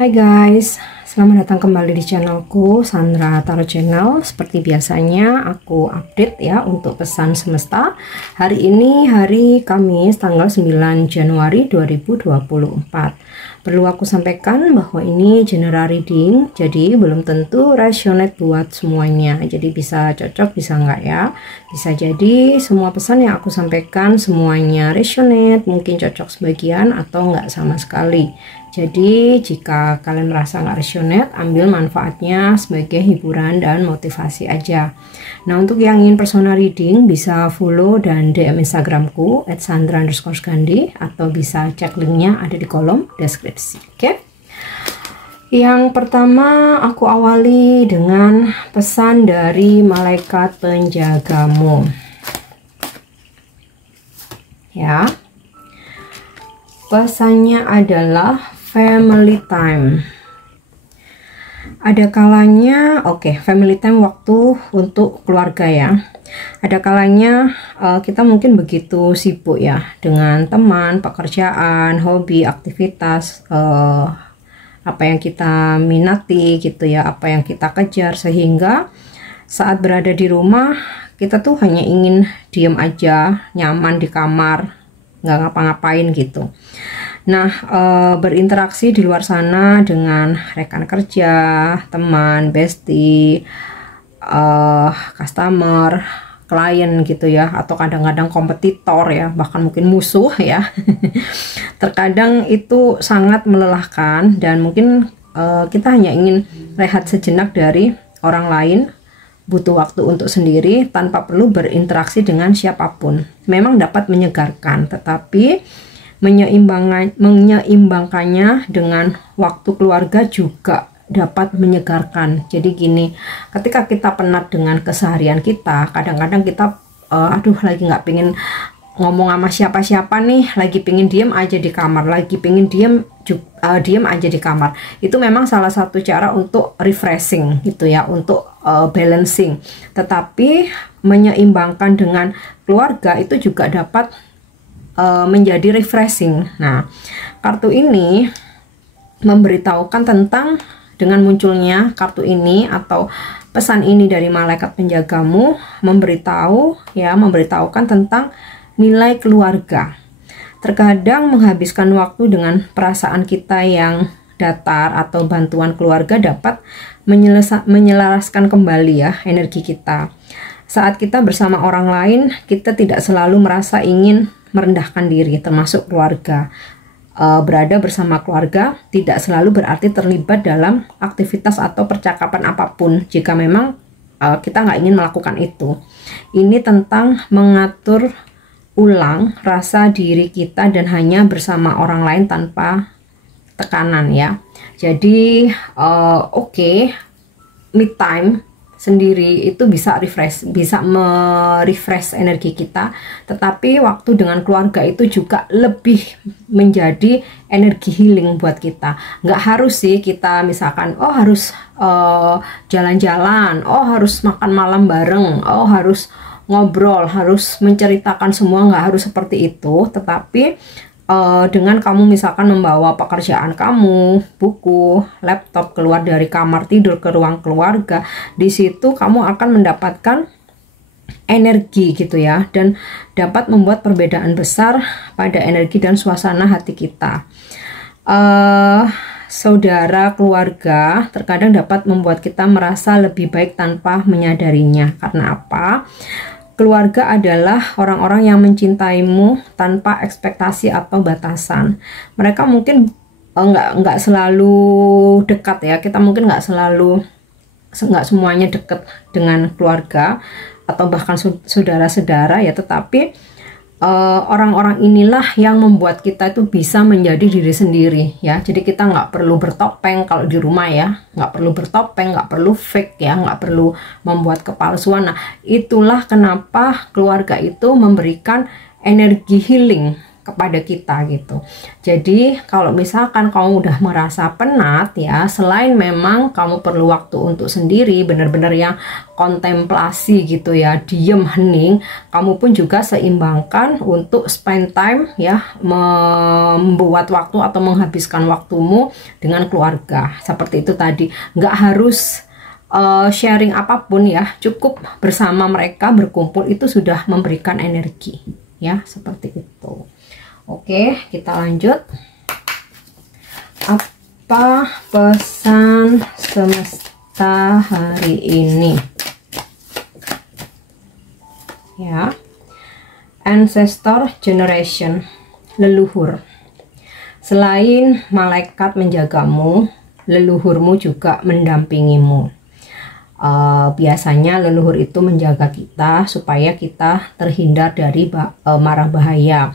Hai guys, selamat datang kembali di channelku Sandra Tarot Channel. Seperti biasanya aku update ya untuk pesan semesta. Hari ini hari Kamis tanggal 9 Januari 2024. Perlu aku sampaikan bahwa ini general reading, jadi belum tentu resonate buat semuanya. Jadi bisa cocok, bisa enggak ya. Bisa jadi semua pesan yang aku sampaikan semuanya resonate, mungkin cocok sebagian atau enggak sama sekali. Jadi jika kalian merasa nggak resonate, ambil manfaatnya sebagai hiburan dan motivasi aja. Nah, untuk yang ingin personal reading bisa follow dan DM Instagramku @sandra_gandhi atau bisa cek linknya ada di kolom deskripsi. Oke? Yang pertama aku awali dengan pesan dari malaikat penjagamu. Ya. Pesannya adalah family time. Ada kalanya, family time waktu untuk keluarga ya. Ada kalanya kita mungkin begitu sibuk ya dengan teman, pekerjaan, hobi, aktivitas, apa yang kita minati gitu ya, apa yang kita kejar, sehingga saat berada di rumah kita tuh hanya ingin diem aja, nyaman di kamar, nggak ngapa-ngapain gitu. Nah, berinteraksi di luar sana dengan rekan kerja, teman, bestie, customer, klien gitu ya, atau kadang-kadang kompetitor ya, bahkan mungkin musuh ya. Terkadang itu sangat melelahkan dan mungkin kita hanya ingin rehat sejenak dari orang lain, butuh waktu untuk sendiri tanpa perlu berinteraksi dengan siapapun. Memang dapat menyegarkan, tetapi menyeimbangkannya dengan waktu keluarga juga dapat menyegarkan. Jadi gini, ketika kita penat dengan keseharian kita, kadang-kadang kita lagi nggak pengen ngomong sama siapa-siapa nih, lagi pengen diem aja di kamar, lagi pengen diem aja di kamar. Itu memang salah satu cara untuk refreshing gitu ya, untuk balancing. Tetapi menyeimbangkan dengan keluarga itu juga dapat menjadi refreshing. Nah, kartu ini memberitahukan tentang, dengan munculnya kartu ini atau pesan ini dari malaikat penjagamu, memberitahukan tentang nilai keluarga. Terkadang menghabiskan waktu dengan perasaan kita yang datar atau bantuan keluarga dapat menyelaraskan kembali ya energi kita. Saat kita bersama orang lain, kita tidak selalu merasa ingin merendahkan diri, termasuk keluarga. Berada bersama keluarga tidak selalu berarti terlibat dalam aktivitas atau percakapan apapun jika memang kita nggak ingin melakukan itu. Ini tentang mengatur ulang rasa diri kita dan hanya bersama orang lain tanpa tekanan ya. Jadi me time sendiri itu bisa merefresh energi kita, tetapi waktu dengan keluarga itu juga lebih menjadi energi healing buat kita. Nggak harus sih kita misalkan harus jalan-jalan, harus makan malam bareng, harus ngobrol, harus menceritakan semua, nggak harus seperti itu. Tetapi dengan kamu misalkan membawa pekerjaan kamu, buku, laptop keluar dari kamar tidur ke ruang keluarga, di situ kamu akan mendapatkan energi gitu ya, dan dapat membuat perbedaan besar pada energi dan suasana hati kita. Saudara keluarga terkadang dapat membuat kita merasa lebih baik tanpa menyadarinya. Karena apa? Keluarga adalah orang-orang yang mencintaimu tanpa ekspektasi atau batasan. Mereka mungkin nggak selalu dekat ya. Kita mungkin nggak semuanya dekat dengan keluarga atau bahkan saudara-saudara ya. Tetapi orang-orang inilah yang membuat kita itu bisa menjadi diri sendiri ya. Jadi kita nggak perlu bertopeng kalau di rumah ya, nggak perlu bertopeng, nggak perlu fake ya, nggak perlu membuat kepalsuan. Nah, itulah kenapa keluarga itu memberikan energi healing kepada kita gitu. Jadi kalau misalkan kamu udah merasa penat ya, selain memang kamu perlu waktu untuk sendiri, benar-benar yang kontemplasi gitu ya, diem hening, kamu pun juga seimbangkan untuk spend time ya, membuat waktu atau menghabiskan waktumu dengan keluarga. Seperti itu tadi, nggak harus sharing apapun ya, cukup bersama mereka berkumpul itu sudah memberikan energi ya, seperti itu. Oke, kita lanjut. Apa pesan semesta hari ini? Ya, ancestor generation, leluhur. Selain malaikat menjagamu, leluhurmu juga mendampingimu. Biasanya leluhur itu menjaga kita supaya kita terhindar dari mara bahaya,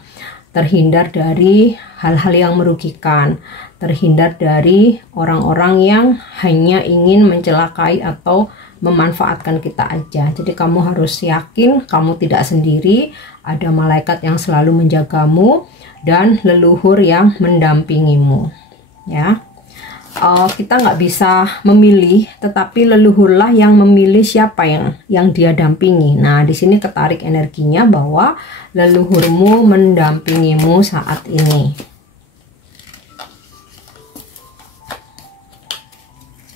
terhindar dari hal-hal yang merugikan, terhindar dari orang-orang yang hanya ingin mencelakai atau memanfaatkan kita aja. Jadi kamu harus yakin kamu tidak sendiri, ada malaikat yang selalu menjagamu dan leluhur yang mendampingimu ya. Kita nggak bisa memilih, tetapi leluhurlah yang memilih siapa yang dia dampingi. Nah, di sini ketarik energinya bahwa leluhurmu mendampingimu saat ini.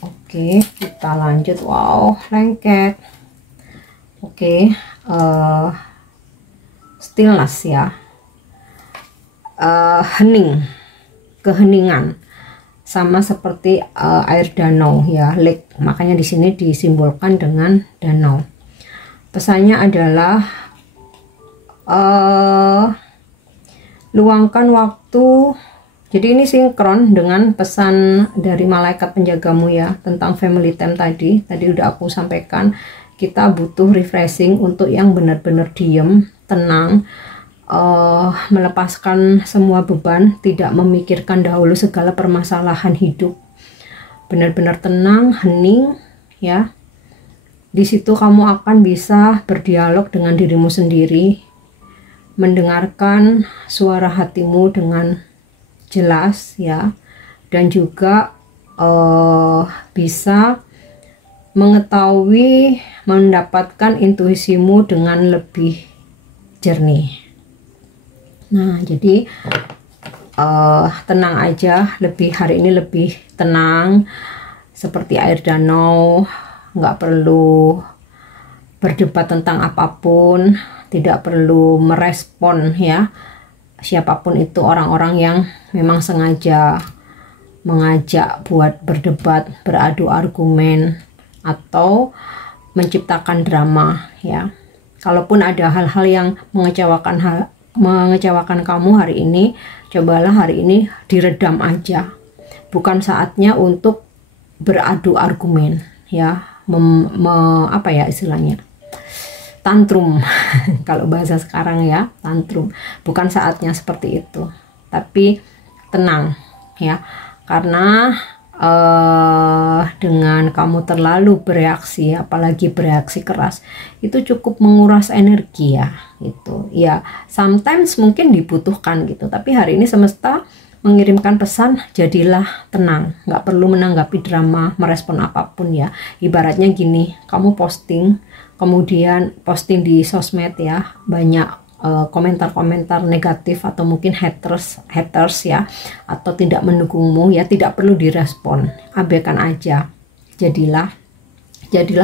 Oke, kita lanjut. Wow, lengket. Oke, stillness ya, hening, keheningan. Sama seperti air danau ya, lake. Makanya di sini disimbolkan dengan danau. Pesannya adalah luangkan waktu. Jadi ini sinkron dengan pesan dari malaikat penjagamu ya, tentang family time tadi. Tadi udah aku sampaikan, kita butuh refreshing untuk yang benar-benar diem, tenang, melepaskan semua beban, tidak memikirkan dahulu segala permasalahan hidup, benar-benar tenang, hening ya. Di situ kamu akan bisa berdialog dengan dirimu sendiri, mendengarkan suara hatimu dengan jelas ya, dan juga bisa mengetahui, mendapatkan intuisimu dengan lebih jernih. Nah, jadi tenang aja, hari ini lebih tenang, seperti air danau, nggak perlu berdebat tentang apapun, tidak perlu merespon ya, siapapun itu orang-orang yang memang sengaja mengajak buat berdebat, beradu argumen, atau menciptakan drama ya. Kalaupun ada hal-hal yang mengecewakan kamu hari ini, cobalah hari ini diredam aja. Bukan saatnya untuk beradu argumen ya, apa ya istilahnya, tantrum kalau bahasa sekarang ya, tantrum. Bukan saatnya seperti itu, tapi tenang ya, karena dengan kamu terlalu bereaksi, apalagi bereaksi keras, itu cukup menguras energi ya, gitu ya. Sometimes mungkin dibutuhkan gitu, tapi hari ini semesta mengirimkan pesan, jadilah tenang, nggak perlu menanggapi drama, merespon apapun ya. Ibaratnya gini, kamu posting, kemudian posting di sosmed ya, banyak komentar-komentar negatif atau mungkin haters ya, atau tidak mendukungmu ya, tidak perlu direspon, abaikan aja. Jadilah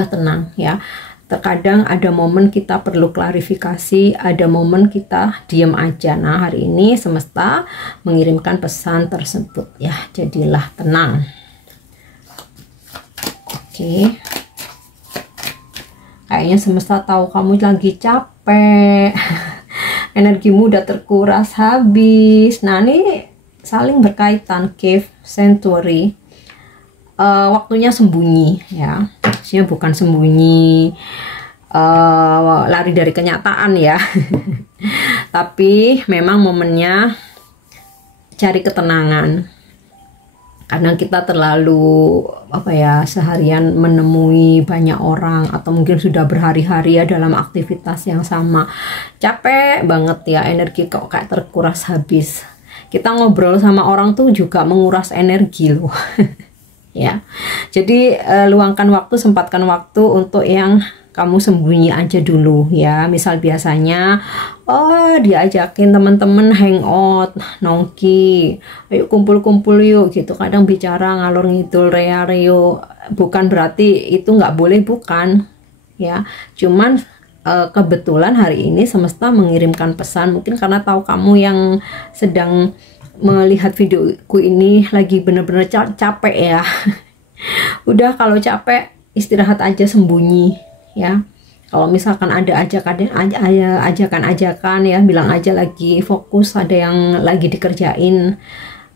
tenang ya. Terkadang ada momen kita perlu klarifikasi, ada momen kita diam aja. Nah, hari ini semesta mengirimkan pesan tersebut ya, jadilah tenang. Oke. Kayaknya semesta tahu kamu lagi capek. Energimu udah terkuras habis. Nah, ini saling berkaitan, cave, sanctuary. Waktunya sembunyi ya. Maksudnya bukan sembunyi lari dari kenyataan ya. Tapi memang momennya cari ketenangan. Karena kita terlalu seharian menemui banyak orang, atau mungkin sudah berhari-hari ya dalam aktivitas yang sama, capek banget ya, energi kok kayak terkuras habis. Kita ngobrol sama orang tuh juga menguras energi loh. Ya, jadi luangkan waktu, sempatkan waktu untuk yang kamu sembunyi aja dulu ya. Misal biasanya diajakin teman-teman hangout, nongki, ayo kumpul-kumpul yuk gitu. Kadang bicara ngalor ngidul, rea-reo, bukan berarti itu nggak boleh, bukan ya. Cuman kebetulan hari ini semesta mengirimkan pesan, mungkin karena tahu kamu yang sedang melihat videoku ini lagi bener-bener capek ya. Udah, kalau capek istirahat aja, sembunyi ya. Kalau misalkan ada ajakan ya, bilang aja lagi fokus, ada yang lagi dikerjain,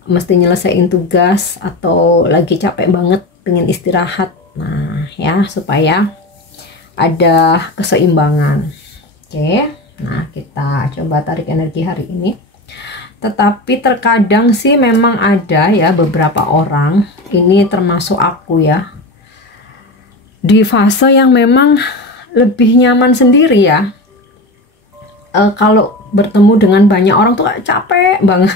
mesti nyelesain tugas, atau lagi capek banget pengen istirahat. Nah ya, supaya ada keseimbangan. Oke, nah kita coba tarik energi hari ini. Tetapi terkadang sih memang ada ya beberapa orang, ini termasuk aku ya, di fase yang memang lebih nyaman sendiri ya. Kalau bertemu dengan banyak orang tuh capek banget.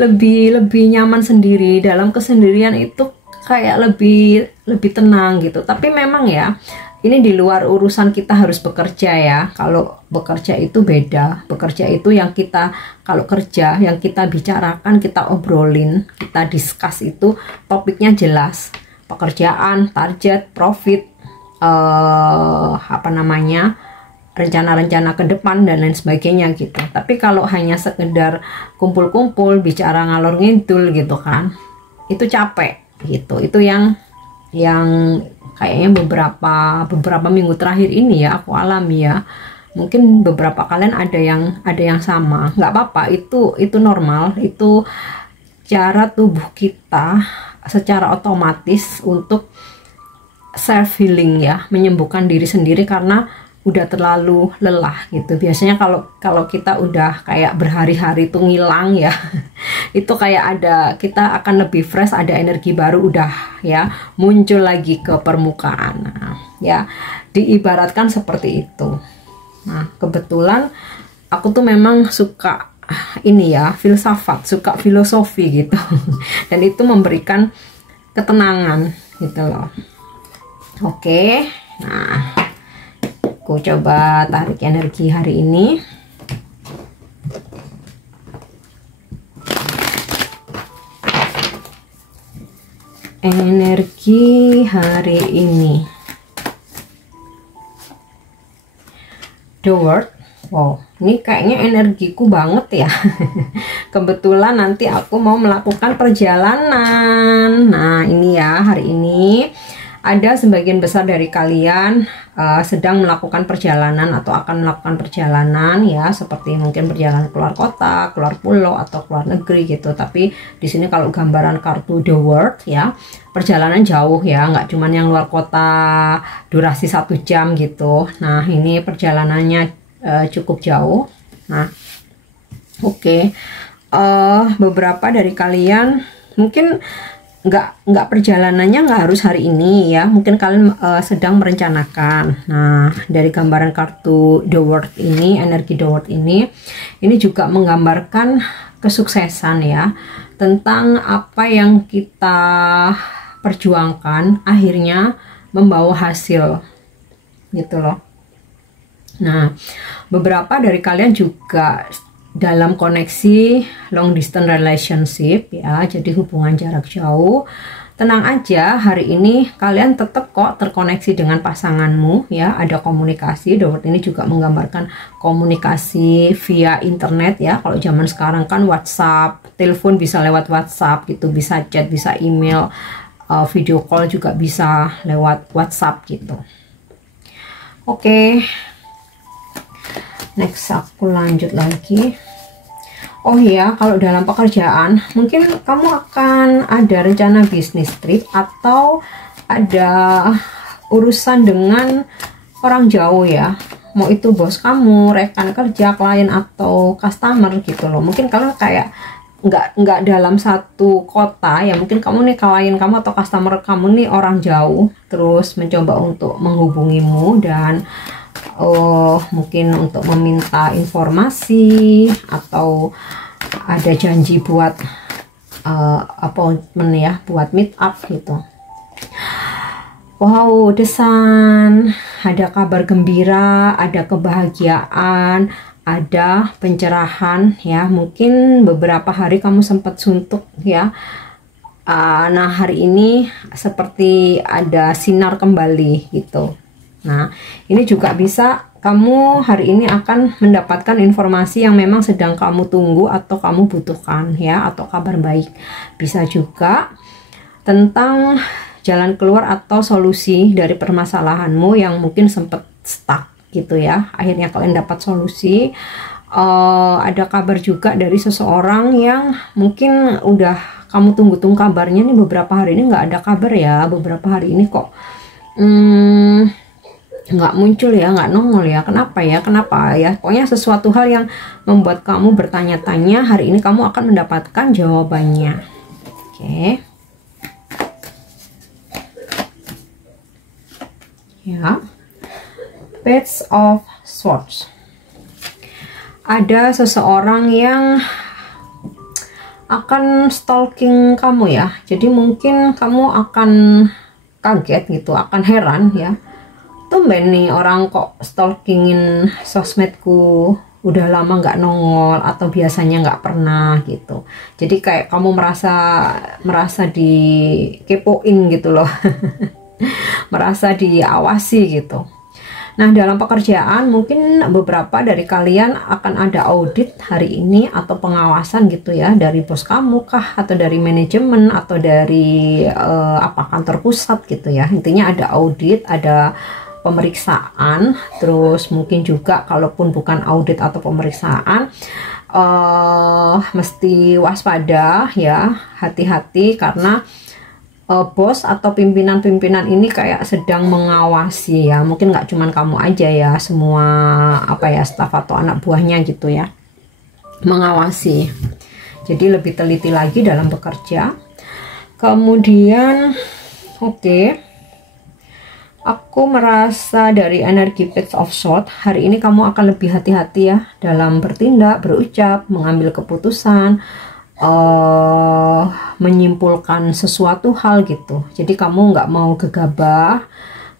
lebih nyaman sendiri, dalam kesendirian itu kayak lebih tenang gitu. Tapi memang ya, ini di luar urusan kita harus bekerja ya. Kalau bekerja itu beda. Bekerja itu yang kita, kalau kerja yang kita bicarakan, kita obrolin, kita discuss, itu topiknya jelas. Pekerjaan, target, profit, rencana-rencana ke depan dan lain sebagainya gitu. Tapi kalau hanya sekedar kumpul-kumpul, bicara ngalor ngidul gitu kan, itu capek gitu. Itu yang kayaknya beberapa minggu terakhir ini ya aku alami ya. Mungkin beberapa kalian ada yang sama. Nggak apa-apa, itu normal. Itu cara tubuh kita secara otomatis untuk self healing ya, menyembuhkan diri sendiri karena udah terlalu lelah gitu. Biasanya kalau kita udah kayak berhari-hari tuh ngilang ya, itu kayak kita akan lebih fresh, ada energi baru, udah ya muncul lagi ke permukaan. Nah, ya diibaratkan seperti itu. Nah, kebetulan aku tuh memang suka ini ya, filsafat, suka filosofi gitu. Dan itu memberikan ketenangan gitu loh. Oke, nah aku coba tarik energi hari ini. Energi hari ini, The World. Wow, ini kayaknya energiku banget ya. Kebetulan nanti aku mau melakukan perjalanan. Nah ini ya, hari ini ada sebagian besar dari kalian sedang melakukan perjalanan atau akan melakukan perjalanan ya, seperti mungkin perjalanan keluar kota, keluar pulau, atau keluar negeri gitu. Tapi di sini kalau gambaran kartu The World ya, perjalanan jauh ya, nggak cuman yang luar kota durasi 1 jam gitu. Nah ini perjalanannya cukup jauh. Nah oke. Beberapa dari kalian mungkin nggak perjalanannya nggak harus hari ini ya, mungkin kalian sedang merencanakan. Nah dari gambaran kartu The World ini, energi The World ini juga menggambarkan kesuksesan ya, tentang apa yang kita perjuangkan akhirnya membawa hasil gitu loh. Nah beberapa dari kalian juga dalam koneksi long distance relationship ya, jadi hubungan jarak jauh. Tenang aja, hari ini kalian tetap kok terkoneksi dengan pasanganmu ya, ada komunikasi. The World ini juga menggambarkan komunikasi via internet ya. Kalau zaman sekarang kan WhatsApp, telepon bisa lewat WhatsApp gitu, bisa chat, bisa email, video call juga bisa lewat WhatsApp gitu. Oke. Next aku lanjut lagi. Oh iya, kalau dalam pekerjaan mungkin kamu akan ada rencana bisnis trip, atau ada urusan dengan orang jauh ya, mau itu bos kamu, rekan kerja, klien, atau customer gitu loh. Mungkin kalau kayak nggak dalam satu kota ya, mungkin kamu nih, klien kamu atau customer kamu nih orang jauh, terus mencoba untuk menghubungimu dan mungkin untuk meminta informasi atau ada janji buat appointment ya, buat meet up gitu. Wow, The Sun, ada kabar gembira, ada kebahagiaan, ada pencerahan ya. Mungkin beberapa hari kamu sempat suntuk ya. Nah, hari ini seperti ada sinar kembali gitu. Nah, ini juga bisa kamu hari ini akan mendapatkan informasi yang memang sedang kamu tunggu atau kamu butuhkan ya, atau kabar baik. Bisa juga tentang jalan keluar atau solusi dari permasalahanmu yang mungkin sempat stuck gitu ya. Akhirnya kalian dapat solusi. Ada kabar juga dari seseorang yang mungkin udah kamu tunggu-tunggu kabarnya nih, beberapa hari ini nggak ada kabar ya, beberapa hari ini kok nggak muncul ya, nggak nongol ya. Kenapa ya, kenapa ya, pokoknya sesuatu hal yang membuat kamu bertanya-tanya, hari ini kamu akan mendapatkan jawabannya. Oke. Ya, Page of Swords. Ada seseorang yang akan stalking kamu ya. Jadi mungkin kamu akan kaget gitu, akan heran ya. Tumben nih orang kok stalkingin sosmedku, udah lama nggak nongol atau biasanya nggak pernah gitu. Jadi kayak kamu merasa dikepoin gitu loh. Merasa diawasi gitu. Nah, dalam pekerjaan mungkin beberapa dari kalian akan ada audit hari ini atau pengawasan gitu ya, dari bos kamu kah, atau dari manajemen, atau dari kantor pusat gitu ya. Intinya ada audit, ada pemeriksaan. Terus mungkin juga kalaupun bukan audit atau pemeriksaan, mesti waspada ya, hati-hati, karena bos atau pimpinan-pimpinan ini kayak sedang mengawasi ya. Mungkin nggak cuman kamu aja ya, semua staf atau anak buahnya gitu ya, mengawasi. Jadi lebih teliti lagi dalam bekerja. Kemudian aku merasa dari energi Page of Swords, hari ini kamu akan lebih hati-hati ya dalam bertindak, berucap, mengambil keputusan, menyimpulkan sesuatu hal gitu. Jadi kamu nggak mau gegabah,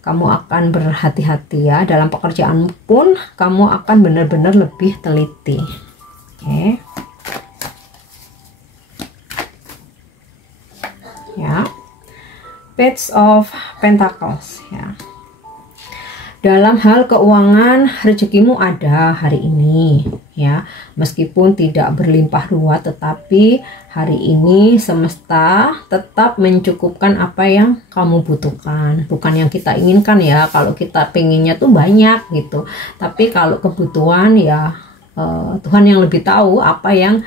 kamu akan berhati-hati ya. Dalam pekerjaan pun kamu akan benar-benar lebih teliti. Oke. Ya. Page of Pentacles ya. Dalam hal keuangan, rezekimu ada hari ini ya. Meskipun tidak berlimpah ruah, tetapi hari ini semesta tetap mencukupkan apa yang kamu butuhkan. Bukan yang kita inginkan ya. Kalau kita pengennya tuh banyak gitu. Tapi kalau kebutuhan ya Tuhan yang lebih tahu apa yang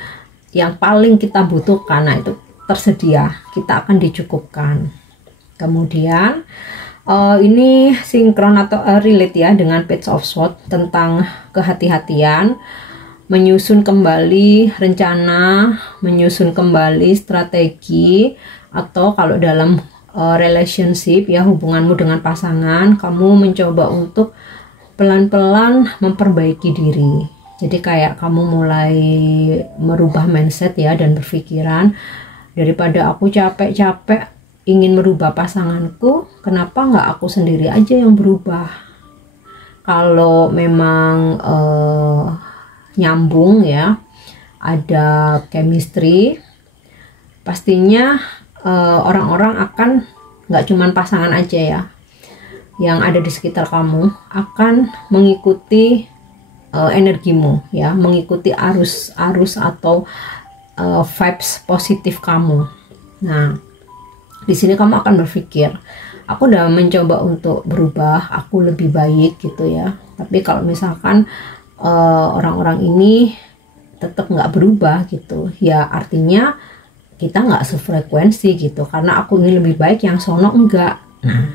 paling kita butuhkan. Nah, itu tersedia, kita akan dicukupkan. Kemudian ini sinkron atau relate ya dengan Page of Swords, tentang kehati-hatian, menyusun kembali rencana, menyusun kembali strategi, atau kalau dalam relationship ya, hubunganmu dengan pasangan, kamu mencoba untuk pelan-pelan memperbaiki diri. Jadi kayak kamu mulai merubah mindset ya, dan berpikiran, daripada aku capek-capek ingin merubah pasanganku, kenapa nggak aku sendiri aja yang berubah? Kalau memang nyambung ya, ada chemistry, pastinya orang-orang akan, nggak cuman pasangan aja ya, yang ada di sekitar kamu akan mengikuti energimu ya, mengikuti arus atau vibes positif kamu. Nah, di sini kamu akan berpikir, aku udah mencoba untuk berubah, aku lebih baik gitu ya. Tapi kalau misalkan orang-orang ini tetap nggak berubah gitu, ya artinya kita nggak sefrekuensi gitu. Karena aku ingin lebih baik, yang sono enggak. Nah,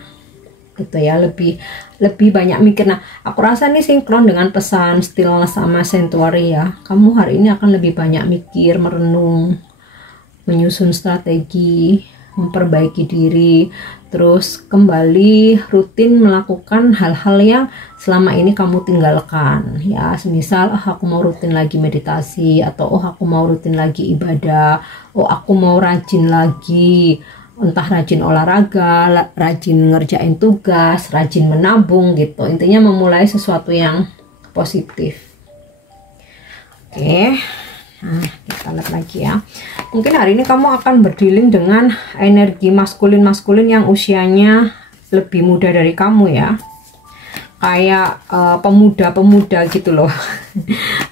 gitu ya, lebih banyak mikir. Nah, aku rasa ini sinkron dengan pesan stillness sama sanctuary ya. Kamu hari ini akan lebih banyak mikir, merenung, menyusun strategi, memperbaiki diri, terus kembali rutin melakukan hal-hal yang selama ini kamu tinggalkan ya. Semisal aku mau rutin lagi meditasi, atau aku mau rutin lagi ibadah, aku mau rajin lagi, entah rajin olahraga, rajin ngerjain tugas, rajin menabung gitu. Intinya memulai sesuatu yang positif. Oke. Nah, kita lihat lagi ya. Mungkin hari ini kamu akan berdealing dengan energi maskulin yang usianya lebih muda dari kamu ya. Kayak pemuda-pemuda gitu loh.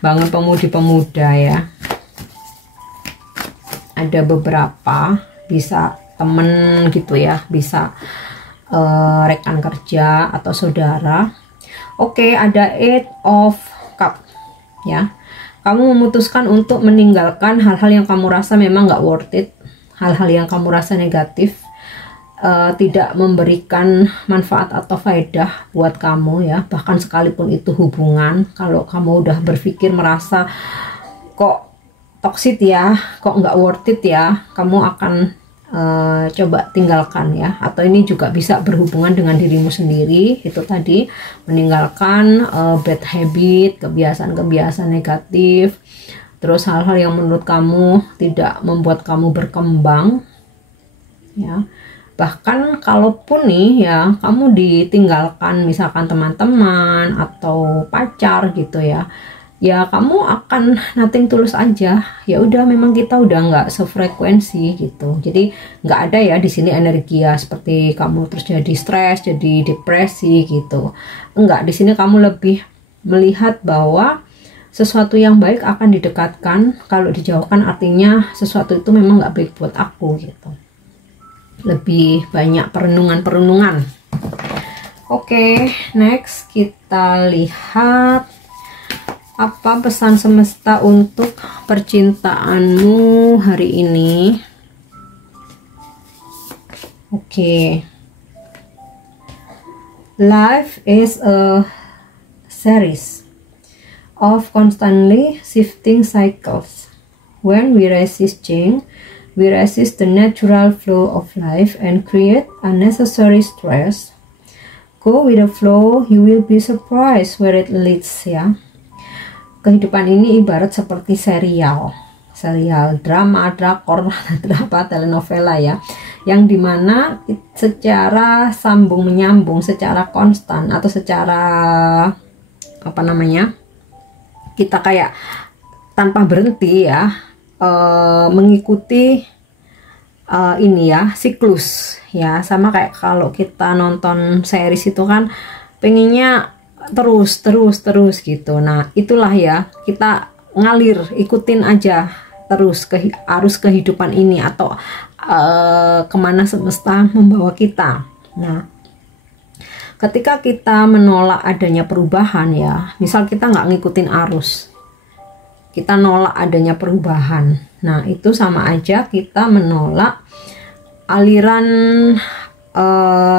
Bangun pemudi-pemuda ya. Ada beberapa, bisa temen gitu ya, bisa rekan kerja atau saudara. Oke, ada Eight of Cup ya. Kamu memutuskan untuk meninggalkan hal-hal yang kamu rasa memang nggak worth it, hal-hal yang kamu rasa negatif, tidak memberikan manfaat atau faedah buat kamu ya. Bahkan sekalipun itu hubungan, kalau kamu udah berpikir merasa kok toxic ya, kok nggak worth it ya, kamu akan coba tinggalkan ya. Atau ini juga bisa berhubungan dengan dirimu sendiri, itu tadi meninggalkan bad habit, kebiasaan-kebiasaan negatif, terus hal-hal yang menurut kamu tidak membuat kamu berkembang ya. Bahkan kalaupun nih ya kamu ditinggalkan misalkan teman-teman atau pacar gitu ya, ya kamu akan nothing tulus aja. Ya udah, memang kita udah nggak sefrekuensi gitu. Jadi nggak ada ya di sini energi ya seperti kamu terus jadi stres, jadi depresi gitu. Enggak, di sini kamu lebih melihat bahwa sesuatu yang baik akan didekatkan, kalau dijauhkan artinya sesuatu itu memang nggak baik buat aku gitu. Lebih banyak perenungan-perenungan. Oke, next kita lihat apa pesan semesta untuk percintaanmu hari ini. Oke. Life is a series of constantly shifting cycles. When we resist change, we resist the natural flow of life and create unnecessary stress. Go with the flow, you will be surprised where it leads ya. Kehidupan ini ibarat seperti serial drama, drakor, telenovela ya, yang dimana secara sambung menyambung, secara konstan atau secara kita kayak tanpa berhenti ya, mengikuti ini ya, siklus ya. Sama kayak kalau kita nonton series itu kan pengennya terus gitu. Nah itulah ya, kita ngalir, ikutin aja terus arus kehidupan ini, atau kemana semesta membawa kita. Nah ketika kita menolak adanya perubahan ya, misal kita nggak ngikutin arus, kita nolak adanya perubahan, nah itu sama aja kita menolak aliran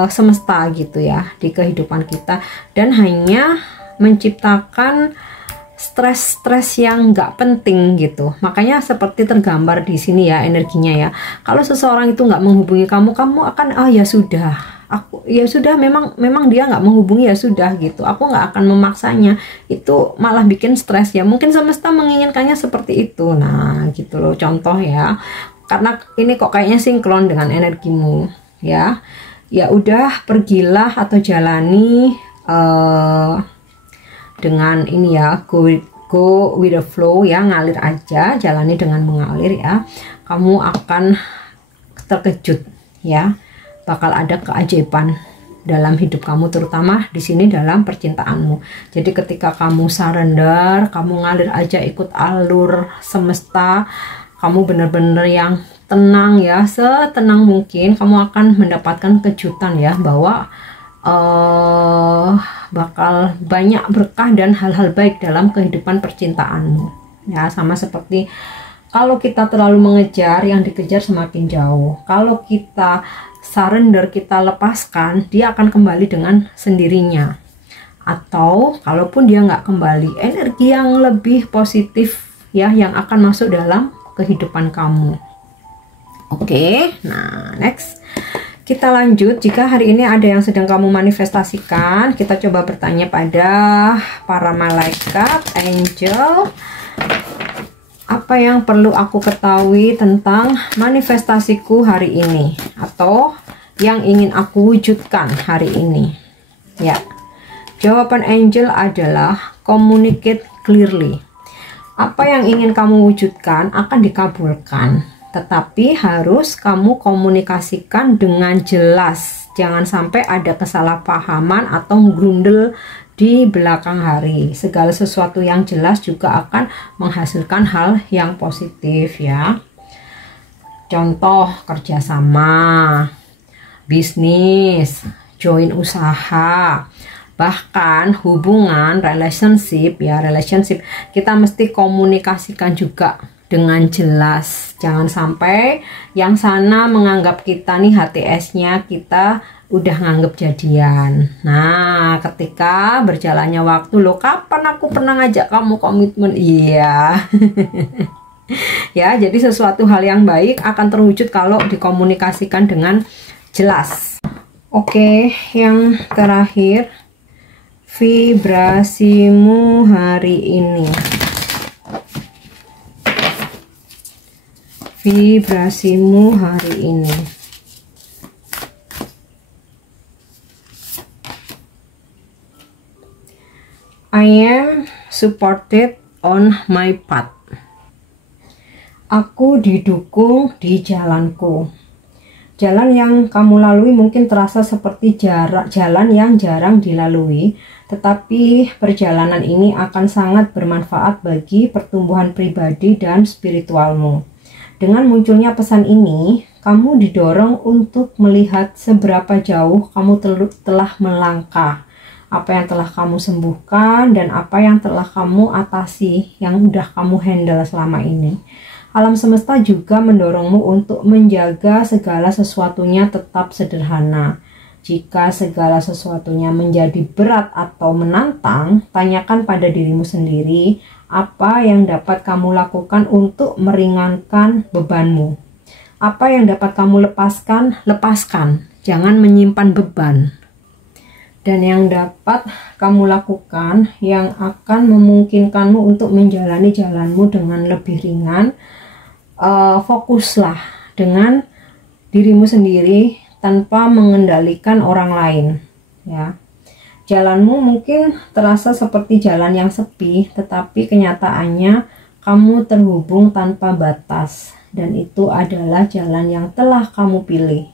semesta gitu ya di kehidupan kita, dan hanya menciptakan stres-stres yang nggak penting gitu. Makanya seperti tergambar di sini ya energinya ya. Kalau seseorang itu nggak menghubungi kamu akan ya sudah, memang dia nggak menghubungi ya sudah gitu. Aku nggak akan memaksanya. Itu malah bikin stres ya. Mungkin semesta menginginkannya seperti itu. Nah gitu loh contoh ya. Karena ini kok kayaknya sinkron dengan energimu ya. Ya udah, pergilah atau jalani dengan ini ya, go with the flow ya, ngalir aja, jalani dengan mengalir ya. Kamu akan terkejut ya, bakal ada keajaiban dalam hidup kamu, terutama di sini dalam percintaanmu. Jadi ketika kamu surrender, kamu ngalir aja, ikut alur semesta, kamu bener-bener yang tenang ya, setenang mungkin, kamu akan mendapatkan kejutan ya, bahwa bakal banyak berkah dan hal-hal baik dalam kehidupan percintaanmu ya. Sama seperti kalau kita terlalu mengejar, yang dikejar semakin jauh. Kalau kita surrender, kita lepaskan, dia akan kembali dengan sendirinya. Atau kalaupun dia nggak kembali, energi yang lebih positif ya yang akan masuk dalam kehidupan kamu. Oke, nah next kita lanjut. Jika hari ini ada yang sedang kamu manifestasikan, kita coba bertanya pada para malaikat, angel, apa yang perlu aku ketahui tentang manifestasiku hari ini, atau yang ingin aku wujudkan hari ini. Ya, jawaban angel adalah communicate clearly. Apa yang ingin kamu wujudkan akan dikabulkan, tetapi harus kamu komunikasikan dengan jelas. Jangan sampai ada kesalahpahaman atau grundel di belakang hari. Segala sesuatu yang jelas juga akan menghasilkan hal yang positif ya. Contoh kerjasama, bisnis, join usaha, bahkan hubungan, relationship ya, kita mesti komunikasikan juga dengan jelas. Jangan sampai yang sana menganggap kita nih HTS-nya kita udah nganggep jadian. Nah, ketika berjalannya waktu, loh kapan aku pernah ngajak kamu komitmen? Iya. Ya, jadi sesuatu hal yang baik akan terwujud kalau dikomunikasikan dengan jelas. Oke, yang terakhir, vibrasimu hari ini. Vibrasimu hari ini. I am supported on my path. Aku didukung di jalanku. Jalan yang kamu lalui mungkin terasa seperti jalan yang jarang dilalui, tetapi perjalanan ini akan sangat bermanfaat bagi pertumbuhan pribadi dan spiritualmu. Dengan munculnya pesan ini, kamu didorong untuk melihat seberapa jauh kamu telah melangkah, apa yang telah kamu sembuhkan, dan apa yang telah kamu atasi, yang udah kamu handle selama ini. Alam semesta juga mendorongmu untuk menjaga segala sesuatunya tetap sederhana. Jika segala sesuatunya menjadi berat atau menantang, tanyakan pada dirimu sendiri apa yang dapat kamu lakukan untuk meringankan bebanmu. Apa yang dapat kamu lepaskan, lepaskan. Jangan menyimpan beban. Dan yang dapat kamu lakukan yang akan memungkinkanmu untuk menjalani jalanmu dengan lebih ringan, fokuslah dengan dirimu sendiri tanpa mengendalikan orang lain ya. Jalanmu mungkin terasa seperti jalan yang sepi, tetapi kenyataannya kamu terhubung tanpa batas, dan itu adalah jalan yang telah kamu pilih.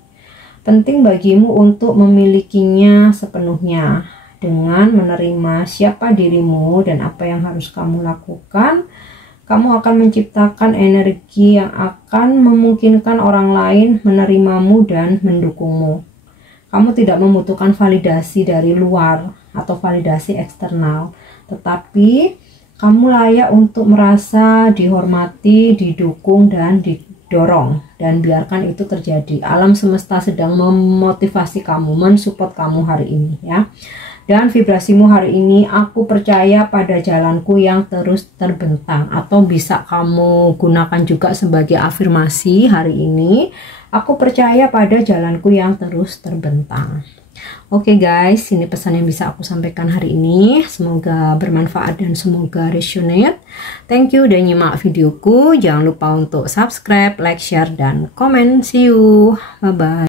Penting bagimu untuk memilikinya sepenuhnya dengan menerima siapa dirimu dan apa yang harus kamu lakukan. Kamu akan menciptakan energi yang akan memungkinkan orang lain menerimamu dan mendukungmu. Kamu tidak membutuhkan validasi dari luar atau validasi eksternal, tetapi kamu layak untuk merasa dihormati, didukung, dan didorong. Dan biarkan itu terjadi. Alam semesta sedang memotivasi kamu, mensupport kamu hari ini ya. Dan vibrasimu hari ini, aku percaya pada jalanku yang terus terbentang, atau bisa kamu gunakan juga sebagai afirmasi hari ini. Aku percaya pada jalanku yang terus terbentang. Oke guys, ini pesan yang bisa aku sampaikan hari ini. Semoga bermanfaat dan semoga resonate. Thank you udah nyimak videoku. Jangan lupa untuk subscribe, like, share, dan komen. See you. Bye-bye.